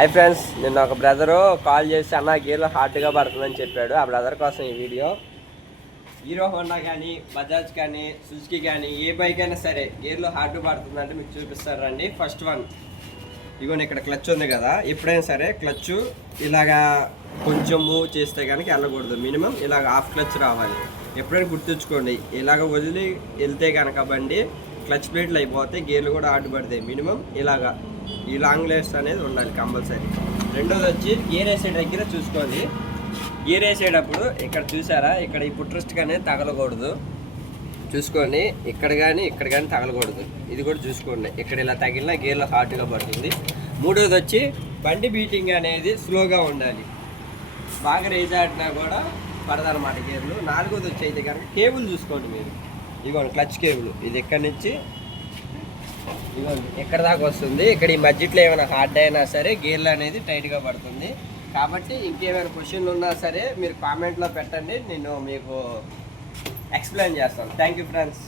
Hi friends, నిన్న ఒక brother call చేసి అన్న గేర్లో హార్డ్గా పడుతుందని చెప్పాడు. ఆ బ్రదర్ కోసం ఈ వీడియో. హీరో హోండా కానీ, బజాజ్ కానీ, సుజుకి కానీ ఏ బైక్ అయినా సరే గేర్లో హార్డ్ పడుతుందంటే మీకు చూపిస్తారు రండి. ఫస్ట్ వన్ ఇగోండి, ఇక్కడ క్లచ్ ఉంది కదా. ఎప్పుడైనా సరే క్లచ్ ఇలాగా కొంచెం మూవ్ చేస్తే కనుక వెళ్ళకూడదు. మినిమం ఇలాగ హాఫ్ క్లచ్ రావాలి. ఎప్పుడైనా గుర్తుంచుకోండి, ఇలాగ వదిలి వెళ్తే కనుక బండి క్లచ్ ప్లేట్లు అయిపోతే గేర్లు కూడా హార్డ్ పడతాయి. మినిమం ఇలాగా ఈ లాంగ్ లైట్స్ అనేది ఉండాలి కంపల్సరీ. రెండోది వచ్చి గేర్ వేసే దగ్గర చూసుకోండి. గేర్ వేసేటప్పుడు ఇక్కడ చూసారా, ఇక్కడ ఈ పుట్రస్ట్ అనేది తగలకూడదు. చూసుకోండి, ఇక్కడ కానీ తగలకూడదు. ఇది కూడా చూసుకోండి, ఇక్కడ ఇలా తగిలినా గేర్లో హార్డ్గా పడుతుంది. మూడోది వచ్చి బండి బీటింగ్ అనేది స్లోగా ఉండాలి. బాగా రేజ్ ఆడినా కూడా పడదన్నమాట గేర్లు. నాలుగోది వచ్చి అయితే కనుక కేబుల్ చూసుకోండి మీరు. ఇదిగోండి క్లచ్ కేబుల్, ఇది ఎక్కడి నుంచి ఇదిగోండి ఎక్కడ దాకా వస్తుంది. ఇక్కడ ఈ మధ్యలో ఏమైనా హార్డ్ అయినా సరే గేర్లు అనేది టైట్గా పడుతుంది. కాబట్టి ఇంకేమైనా క్వశ్చన్లు ఉన్నా సరే మీరు కామెంట్లో పెట్టండి, నేను మీకు ఎక్స్ప్లెయిన్ చేస్తాను. Thank you friends.